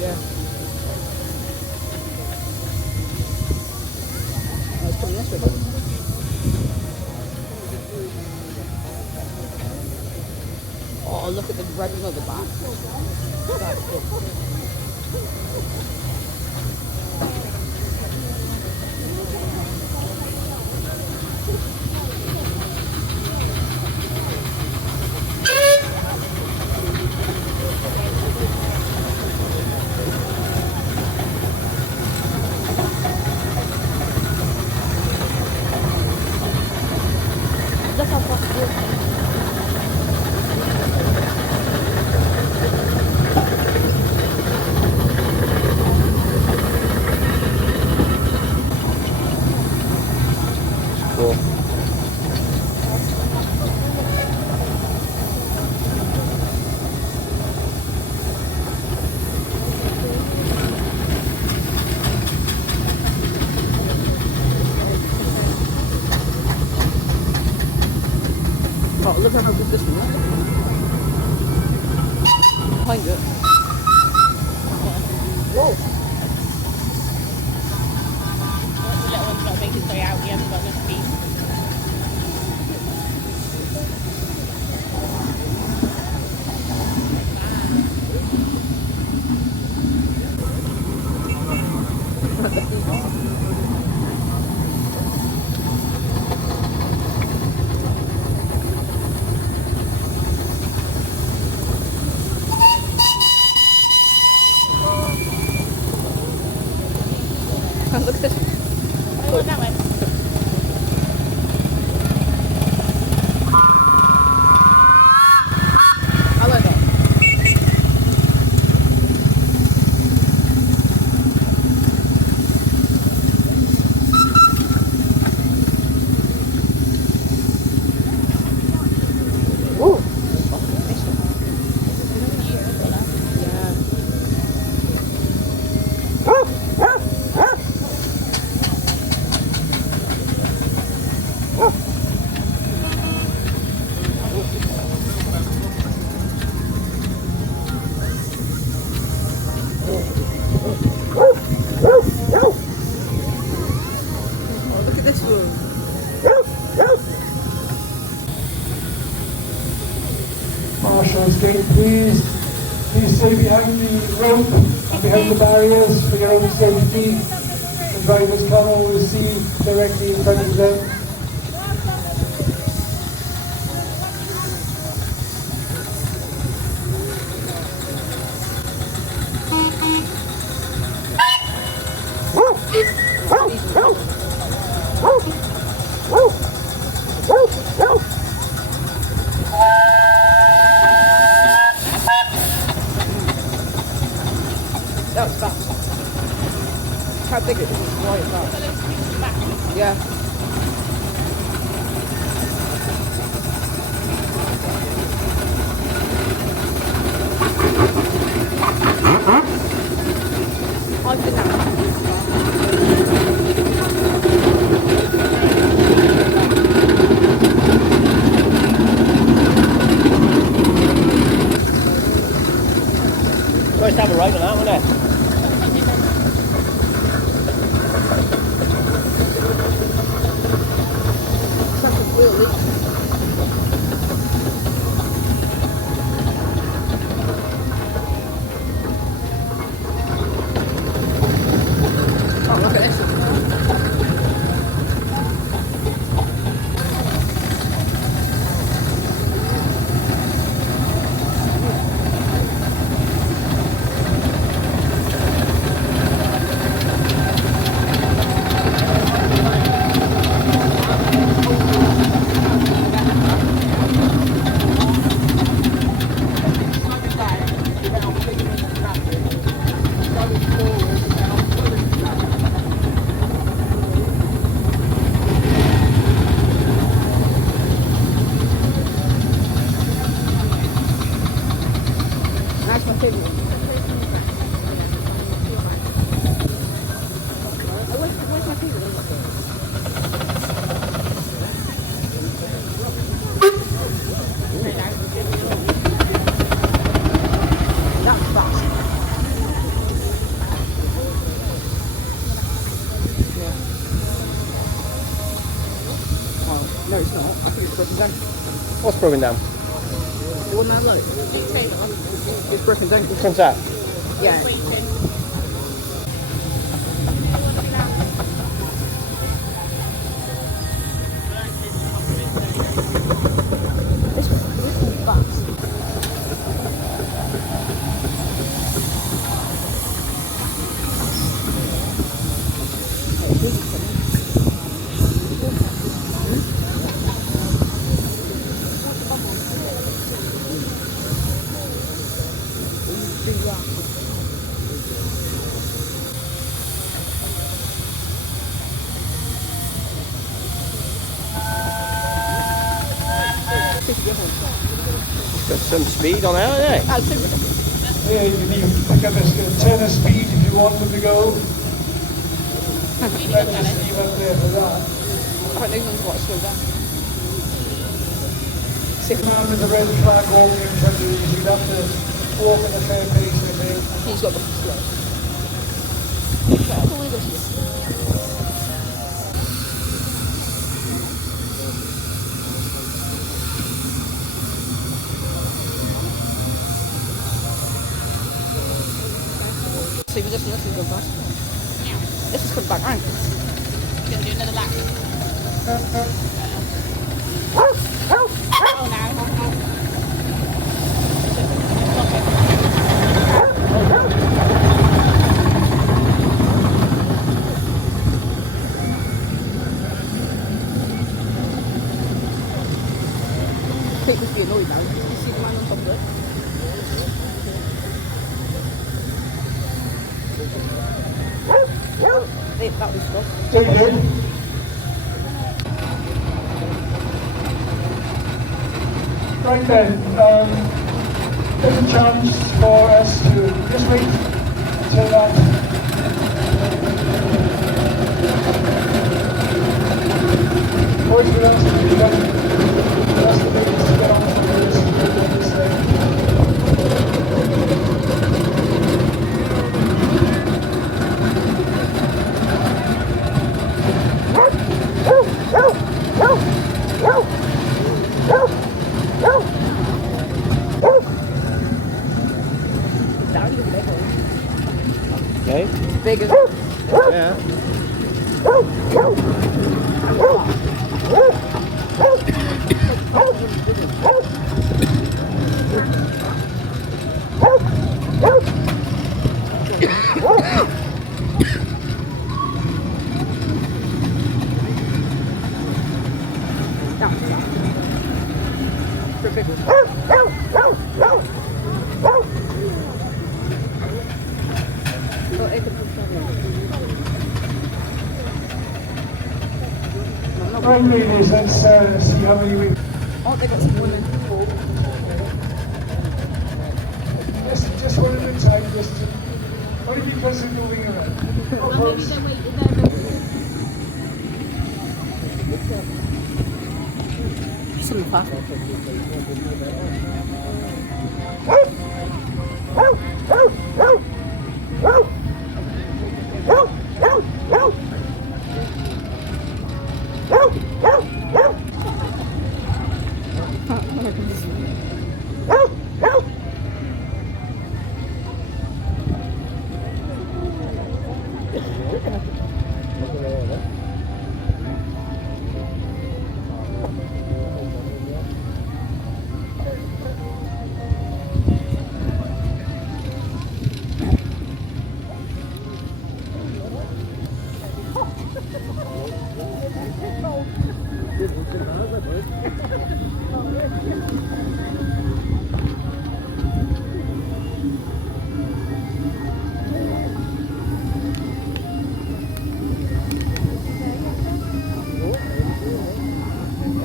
Yeah. Let's put this way. Oh, look at the red one at the back. That's good. Look how fast it is. Cool. Oh, look at how good this one is. Behind it. Whoa. The little one's got to make his way out, he hasn't got enough feet. Look at this one. Oh, look that way. I like that. Ooh. Oh, look at this one. Marshals, getting please stay behind the rope and behind the barriers for your own safety. The drivers can't always see directly in front of them. That was fast. How big it is, why it's fast. Yeah. I think Nice to have a ride on that, wouldn't it? Oh, look at this. What's broken down? The one I like. It's broken down. Which one's that? Yeah. This one's fast. Got some speed on that, isn't it? Yeah, you can even pick up a 10 of speed if you want them to go. Let's just leave up there for that. I think these ones got to slow down. The man with the red flag walking in front of you, you'd have to walk at a fair pace, I think. He's got the slow. See, this one go fast. This is coming back round. Gonna do another lap. Oh no. People be annoyed now. You see the man on top of it. That was good. Take it. Right then, there's a chance for us to just wait until that voice will answer to the rest of the minutes to get on to this thing. Okay. Big as Yeah. Right, ladies, let's see how many we... Oh, they got some women. Just one at a time, just to... Only because they're moving around. Oh, folks. Some fast.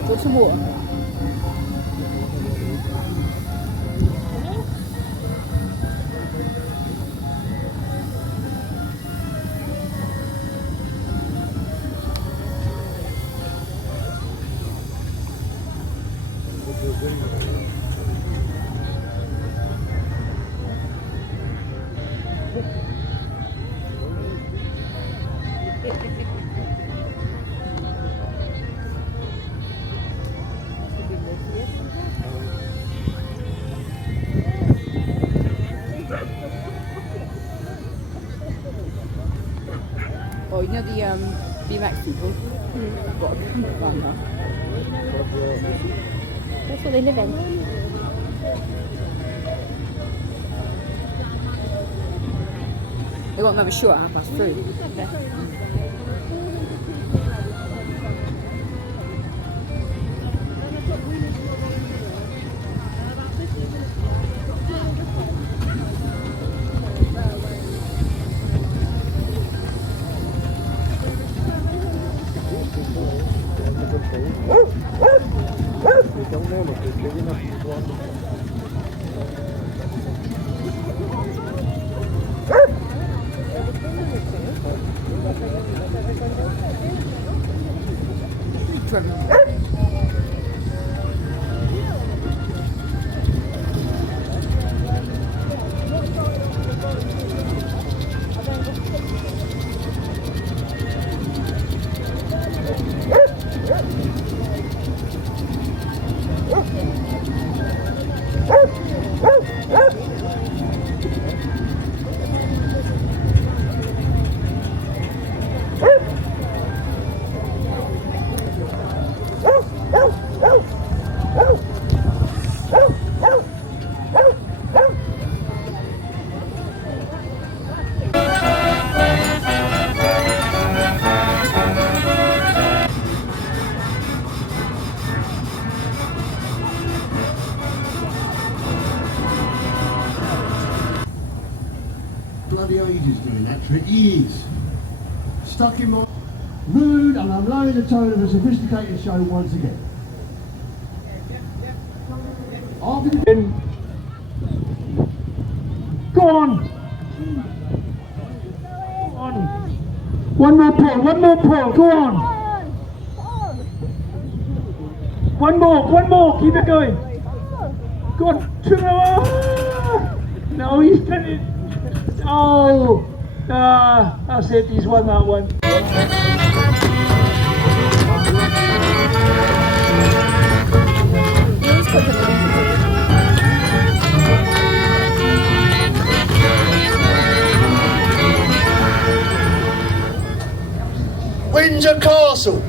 Got some water. know the BMX people? Got a camper van now. That's what they live in. They got another show at 3:30. Okay. Bloody ages doing that for years. Stuck in my rude, and I'm lowering the tone of a sophisticated show once again. After the go on! Go on! One more pull, go on! One more, keep it going! Go on! No, he's done it! Oh! That's it, he's won that one. Windsor Castle.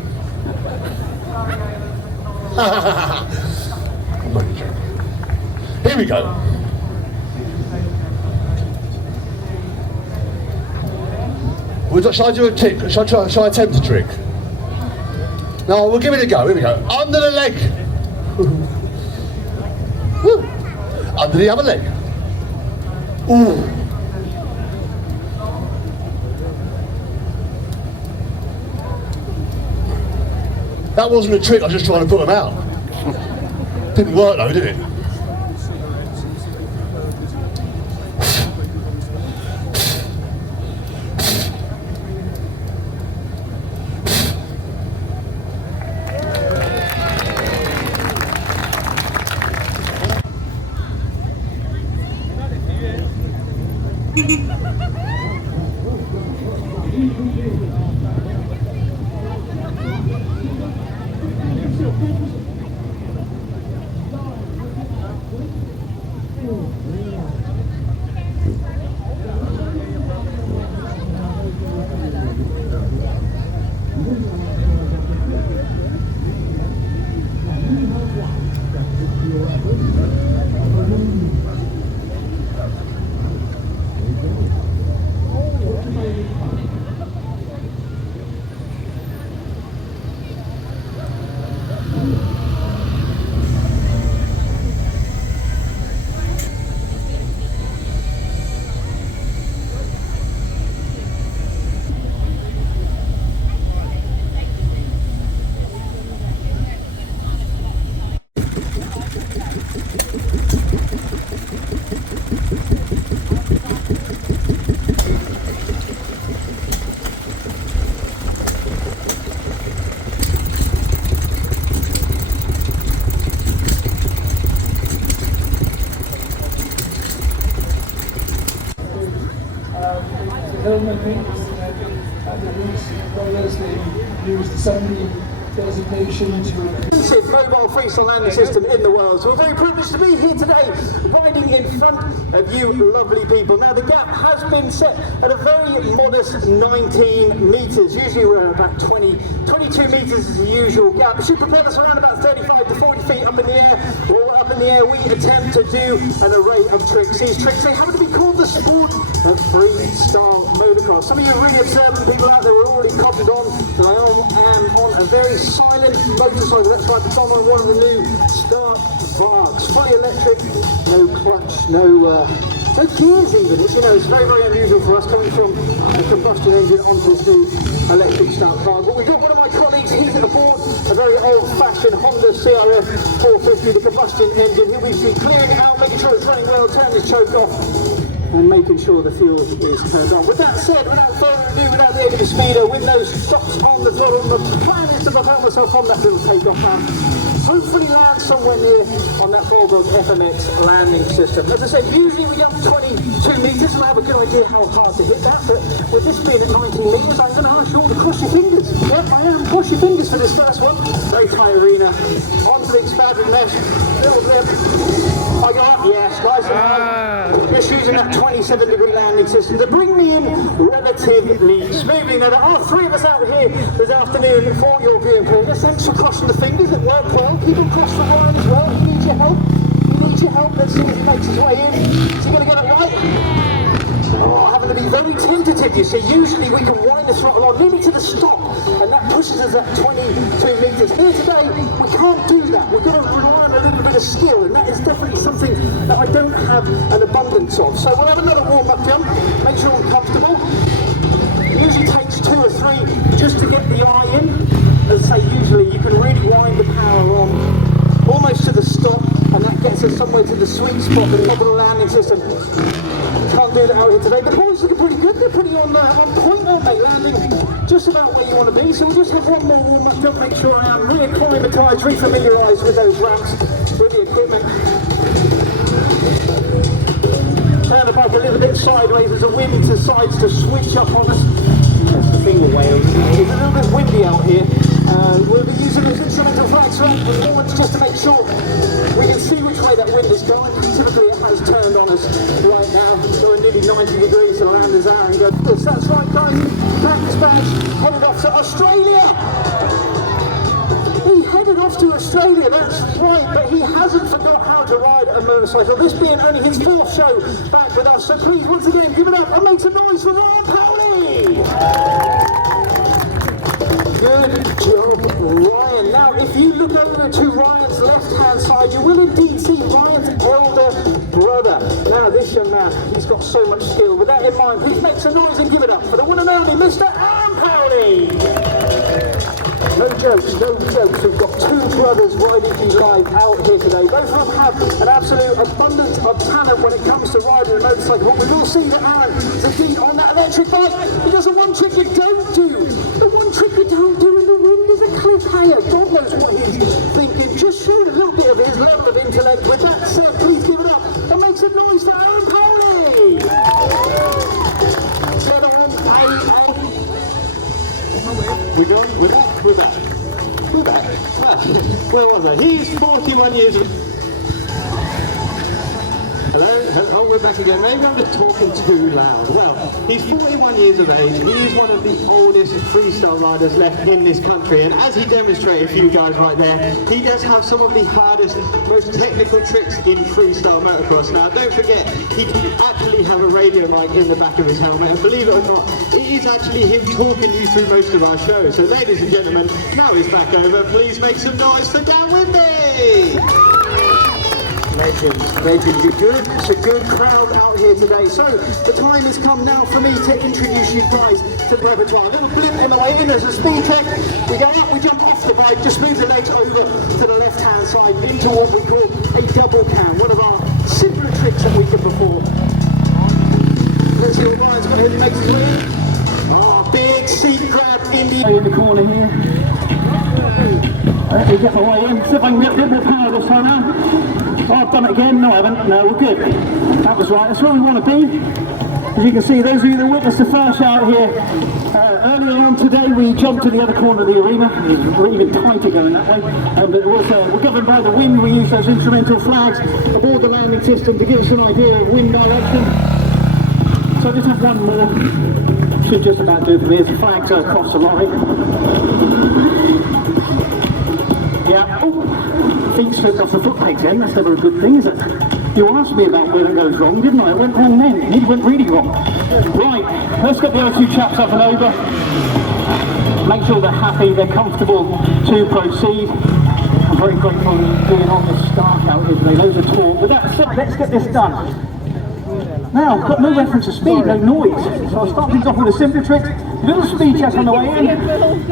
Here we go. Shall I do a trick? Shall I attempt a trick? No, we'll give it a go. Here we go. Under the leg. Under the other leg. Ooh. That wasn't a trick, I was just trying to put them out. Didn't work though, did it? Film techniques at the roots, as well as they use the Sunday designation to exclusive mobile freestyle landing system in the world. So we're very privileged to be here today, riding in front of you lovely people. Now the gap has been set at a very modest 19 metres. Usually we're at about 22 metres is the usual gap. It should propel us around about 35 to 40 feet up in the air. While we're up in the air, we attempt to do an array of tricks. These tricks, they happen to be called the sport of freestyle motocross. Some of you really observant people out there are already cottoned on that I am on a very silent motorcycle. That's right, I'm on one of the new Stunt Vargs, fully electric, no clutch, no gears even. It's, you know, it's very, very unusual for us coming from the combustion engine onto this new electric Stunt Varg. But we've got one of my colleagues, he's aboard a very old-fashioned Honda CRF 450, the combustion engine. He'll be clearing it out, making sure it's running well, turning his choke off, and making sure the fuel is turned on. With that said, without further ado, without the aid of a speeder, with those stops on the throttle, the plan is to propel myself on that little takeoff ramp, hopefully land somewhere near on that Bolddog FMX landing system. As I said, usually we jump 22 metres, and I have a good idea how hard to hit that, but with this being at 19 metres, I'm going to ask you all to cross your fingers. Yep, I am. Cross your fingers for this first one. Very tight arena, onto the expanded mesh, little blip. I go up, yes, nice and high. Just using that 27-degree landing system to bring me in relatively smoothly. Now there are three of us out here this afternoon for your viewing pleasure. Thanks for crossing the fingers, it worked well. Keep them crossed the line as well. He needs your help. He needs your help. Let's see if he makes his way in. Is he going to get it right? Oh, having to be very tentative, you see. Usually we can wind the throttle on nearly to the stop, and that pushes us at 22 metres. Here today, we can't do that. We've got to rely on a little bit of skill, and that is definitely something that I don't have an abundance of. So we'll have another warm-up jump, make sure I'm comfortable. It usually takes 2 or 3 just to get the eye in. As I say, usually you can really wind the power on almost to the stop, and that gets us somewhere to the sweet spot, the top of the landing system. Can't do that out here today, but the boys looking pretty good. They're pretty on point, aren't they? Landing just about where you want to be. So we'll just have one more warm-up jump, make sure I am re-acclimatised, re-familiarised with those ramps, with the equipment. Turn the bike a little bit sideways as the wind decides to switch up on us. That's the finger whales. It's a little bit windy out here. We'll be using those instrumental flags throughout the performance just to make sure we can see which way that wind is going. Typically it has turned on us right now. It's going nearly 90 degrees around this hour and go, yes, that's right guys, practice badge, headed off to Australia! He headed off to Australia, that's right, but he hasn't forgot how to ride a motorcycle. This being only his 4th show back with us, so please once again give it up and make some noise for Ryan Powley! Good job, Ryan. Now, if you look over to Ryan's left-hand side, you will indeed see Ryan's elder brother. Now, this young man, he's got so much skill. With that in mind, please make some noise and give it up for the one and only Mr. Aaron Powley. No jokes, no jokes. We've got 2 brothers riding live out here today. Both of them have an absolute abundance of talent when it comes to riding a motorcycle. But we will see that Aaron is indeed on that electric bike. He does the one trick you don't do. The one trick you don't do in the wind is a cliffhanger. God knows what he's thinking. Just showed a little bit of his level of intellect. With that said, please give it up and make some noise for Aaron Powley. We're going, we're back. Where was I? He's 41 years old. Hello, we're back again. Maybe I'm just talking too loud. Well, he's 41 years of age. He is one of the oldest freestyle riders left in this country. And as he demonstrated for you guys right there, he does have some of the hardest, most technical tricks in freestyle motocross. Now, don't forget, he can actually have a radio mic in the back of his helmet. And believe it or not, it is actually him talking you through most of our shows. So, ladies and gentlemen, now he's back over. Please make some noise for Dan Wimby! Legends, you're good. It's a good crowd out here today. So the time has come now for me to introduce you guys to the repertoire. A little blip in the way in as a speed check. We go up, we jump off the bike, just move the legs over to the left-hand side into what we call a double can. One of our simpler tricks that we can perform. Let's see what Ryan's got here to make his way in. Oh, big seat grab in the corner here. Let me get my way in, see if I can get a bit more power this time now. Oh, I've done it again. No, I haven't. No, we're good. That was right. That's where we want to be. As you can see, those of you that witnessed the first shout here, earlier on today we jumped to the other corner of the arena. It was even tighter going that way. But it was, we're governed by the wind. We use those instrumental flags aboard the landing system to give us an idea of wind direction. So I just have one more. Should just about do it for me as the flags across the line. Yeah. Oh, feet slipped off the foot pegs then. That's never a good thing, is it? You asked me about where it goes wrong, didn't I? It went wrong then. It went really wrong. Right, let's get the other two chaps up and over. Make sure they're happy, they're comfortable to proceed. I'm very grateful being on this start out here today. Loads of talk. With that said, let's get this done. Now, I've got no reference to speed, no noise. So I'll start things off with a simple trick. Little speed check on the way in.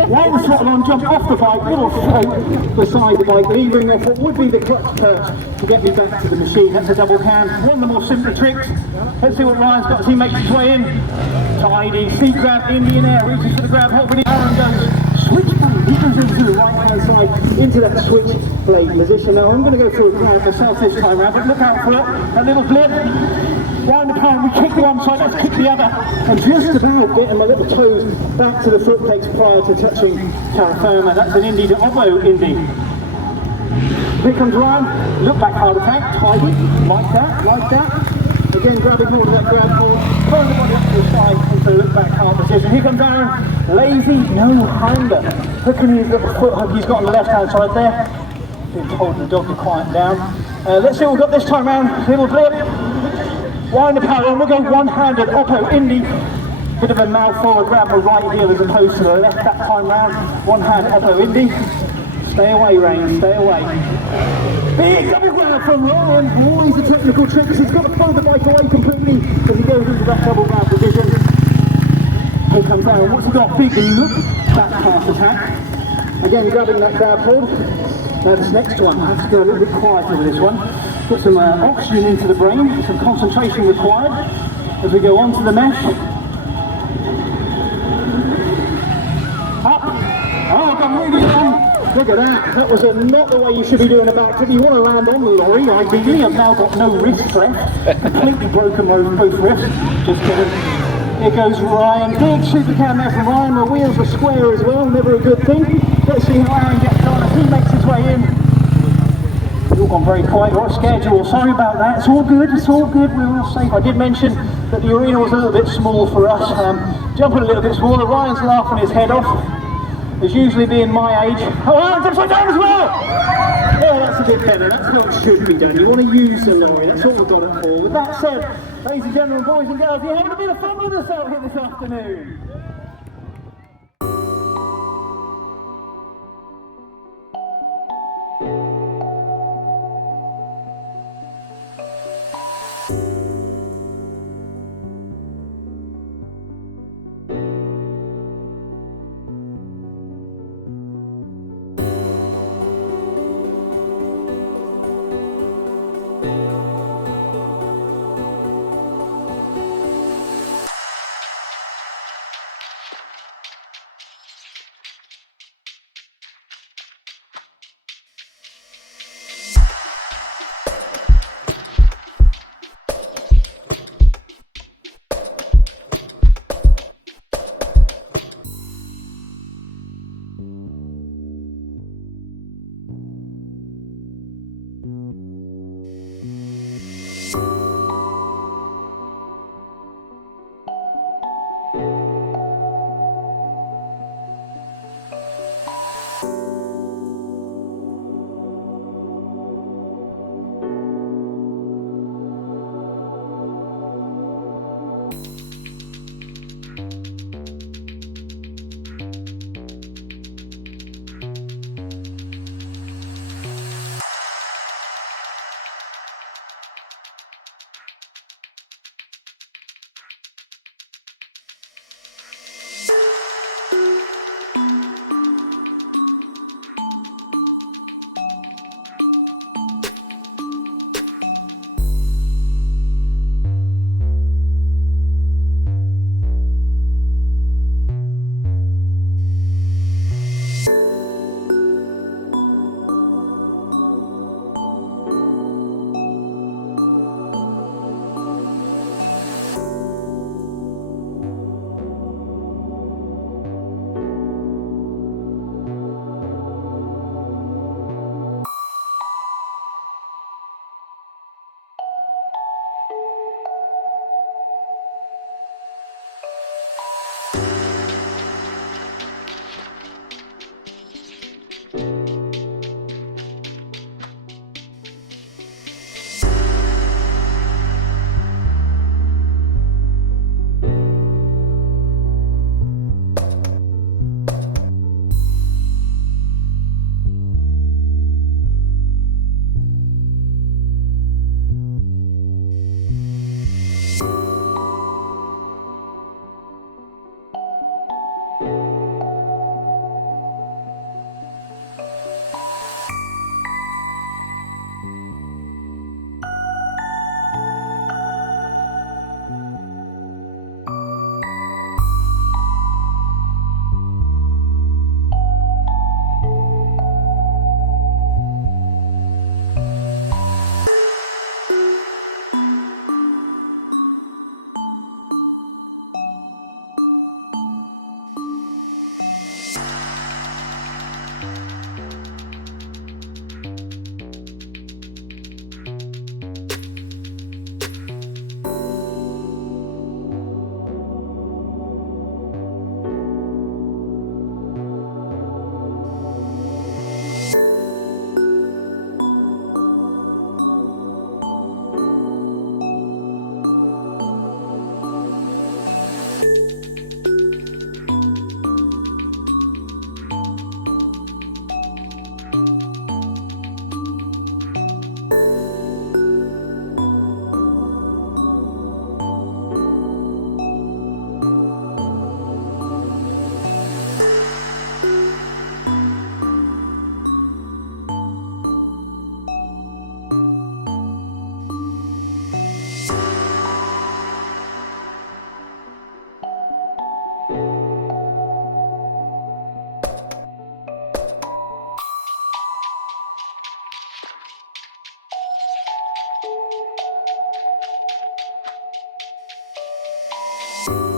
While the throttle on, jump off the bike, little float beside the bike, levering off what would be the clutch perch to get me back to the machine. That's a double can. One of the more simple tricks. Let's see what Ryan's got as he makes his way in. Tidy, seat grab in the air, reaches for the grab, hold for the arrow and goes. Switch blade, he goes over to the right hand side, into that switch blade position. Now I'm going to go through a grab myself this time around, but look out for it, a little blip. Round the car, we kick one side, let's kick the other. And just about getting my little toes back to the foot pegs prior to touching terra firma. That's an Indy to Oppo Indy. Here comes Ryan, look back hard attack, tidy, like that. Again, grabbing hold of that grab hold, throwing the body up to the side into the look back hard position. Here comes Aaron, lazy, no hander. Hooking his little foot hook he's got on the left hand side there. Been told the dog to quiet down. Let's see what we've got this time round. Little blip. Wind the power on, we'll go one-handed, Oppo Indy. Bit of a mouthful, grab the right heel as opposed to the left that time round. One hand, Oppo Indy. Stay away, Rain, stay away. Big double grab from Ryan. Always the technical tricks. He's got to pull the bike away completely as he goes into that double grab position. Here comes Aaron. What's he got? Big look back pass attack. Again, grabbing that grab hold. Now this next one, I have to go a little bit quieter with this one. Put some oxygen into the brain, some concentration required as we go onto the mesh. Up. Oh, I've gone really long. Look at that. That was not the way you should be doing a backflip. You want to land on the lorry, ideally. I've now got no wrists left. Completely broken both wrists. Just kidding. Here goes Ryan. Big super cam there from Ryan. The wheels are square as well. Never a good thing. Let's see how Aaron gets on as he makes his way in. You've gone very quiet, you're on schedule. Sorry about that. It's all good, we're all safe. I did mention that the arena was a little bit small for us. Jumping a little bit smaller. Ryan's laughing his head off. As usually being my age. Oh, Aaron's upside down as well! Yeah, that's a bit better. That's what should be done. You want to use the lorry. That's what we've got it for. With that said, ladies and gentlemen, boys and girls, you're having a bit of fun with us out here this afternoon. Bye.